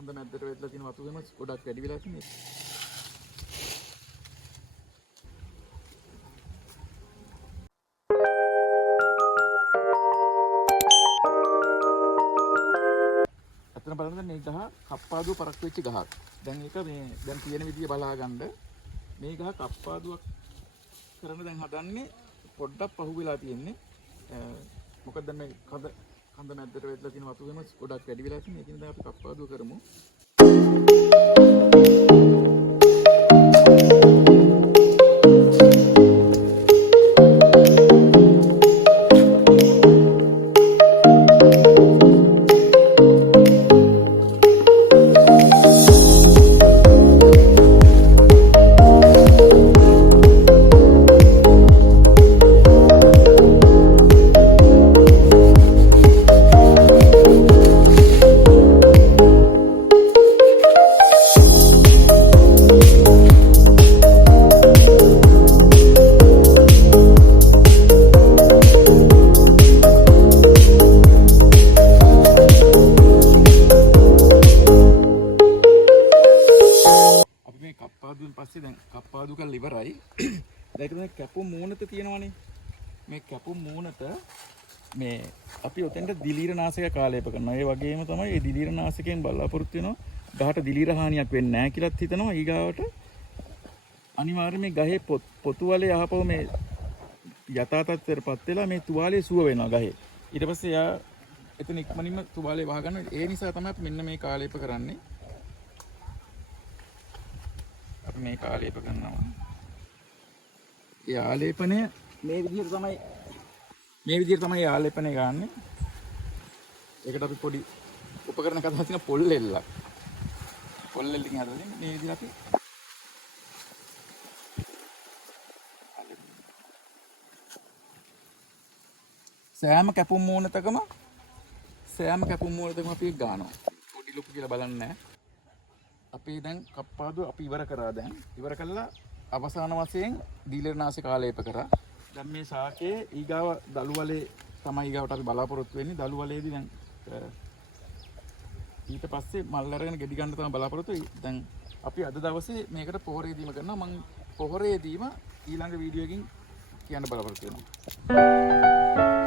කඳ මැද්දට වැටලා තියෙන වතුරෙම ගොඩක් වැඩි වෙලා තියෙනවා. අතන බලන්න මේ ගහ කප්පාදුව පරක්කු වෙච්ච ගහක්. දැන් ඒක මේ දැන් තියෙන විදිය බලා ගන්න. මේ ගහ කප්පාදුවක් කරන්න දැන් හදන්නේ පොඩ්ඩක් පහු වෙලා තියෙන්නේ. මොකද දැන් මේ කඳ මැද්දට වැටලා තියෙන වතුරෙම ගොඩක් වැඩි වෙලා තියෙනවා. ඒකින් දැන් අපි කප්පාදුව කරමු. කප්පාදුවෙන් පස්සේ දැන් කප්පාදු කරලා ඉවරයි. දැන් ඒක තමයි කැපුම් මූණත තියෙනවනේ. මේ කැපුම් මූණත මේ අපි ඔතෙන්ට දිලීර නාශක කාලේප කරනවා. ඒ වගේම තමයි මේ දිලීර නාශකයෙන් බලාපොරොත්තු වෙනවා ගහට දිලීර හානියක් වෙන්නේ නැහැ කියලාත් හිතනවා. ඊගාවට අනිවාර්යයෙන් මේ ගහේ පොතු වලේ ආපහු මේ යථා තත්ත්වයටපත් වෙලා මේ තුවාලේ සුව වෙනවා ගහේ. ඊට පස්සේ යා එතන ඉක්මනින්ම තුවාලේ වහ ගන්න. ඒ නිසා තමයි අපි මෙන්න මේ කාලේප කරන්නේ. අපි මේ කාලේප කරනවා. ඒ ආලේපනය මේ විදිහට තමයි ආලේපනය ගන්නෙ. ඒකට අපි පොඩි උපකරණ කතා තියෙන පොල් එල්ලක්. පොල් එල්ලකින් හදලා මේ විදිහට අපි සෑම කැපුම් මූණතකම අපි ගන්නවා. පොඩි ලොකු කියලා බලන්නේ නැහැ. අපි දැන් කප්පාදුව අපි ඉවර කරා දැන්. ඉවර කළා අවසාන වශයෙන් දීලරනාශක ආලේප කරා. දැන් මේ ශාකයේ ඊගාව දළු වලේ තමයි ඊගාවට අපි බලාපොරොත්තු වෙන්නේ. දළු වලේදී දැන් ඊට පස්සේ මල් අරගෙන ගෙඩි ගන්න තමයි බලාපොරොත්තු. දැන් අපි අද දවසේ මේකට පොහොරේ දීම කරනවා. මම පොහොරේ දීම ඊළඟ වීඩියෝ එකකින් කියන්න බලාපොරොත්තු වෙනවා.